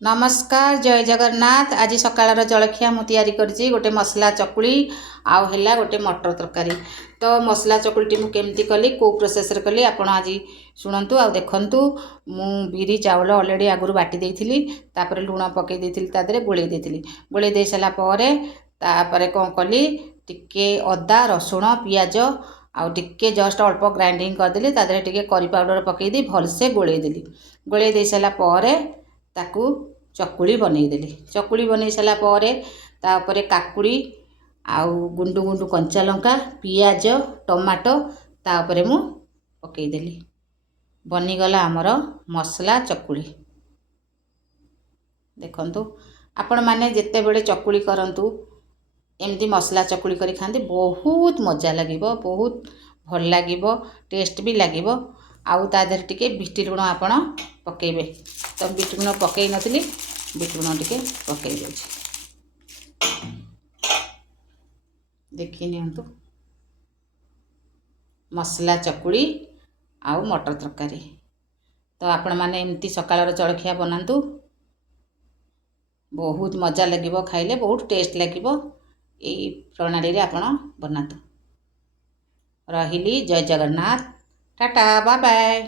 नमस्कार जय जगन्नाथ। आज सकाळ जलखिया मु तैयारी करछि गोटे मसला चकुली आउ हैला गोटे मटर तरकारी। तो मसला चकुली मु केमती कली को प्रोसेस रे कली आपण आज शुणंतु आ देखंतु। मु बिरी चावल ऑलरेडी आगुरु बाटी देइथिली, तापर लूण पके देइथिली, तादरे गोळे देइथिली। गोळे देइ सला परे तापर कोन कली टिके अदा रसुण पियाज आउ टिके जस्ट अल्प ग्राइंडिंग कर देली, तादरे टिके करी पाउडर पके दी भलसे गोळे देली। गोळे देइ सला परे ताकू चकुली बनई देली। चकुली बनई सला परे तापरे काकुड़ी आउ गुंडू गुंडू कंचा लंका पियाज टमाटो तापरे मु पकई देली। बनीगला आमर मसला चकुली। देखंतु आपण माने जेते बेले चकुली करंतु एमती मसला चकुली करी खांती, बहुत मजा लागिबो, बहुत भल लागिबो, टेस्ट भी लागिबो। आउ तादर टिके बिटी लुण आपण पकेबे। तो बिटी लुण पकई नथिली, बिटी लुण टिके पकई देछि। देखि नियंतु मसला चकुली आउ मटर तरकारी। तो आपण माने एमती सकाळर जलखिया बनांतु, बहुत मजा लागिबो, खाइले बहुत टेस्ट लागिबो। एई प्रणाली रे आपण बनातु। रहिली जय जगन्नाथ, टाटा बाय बाय।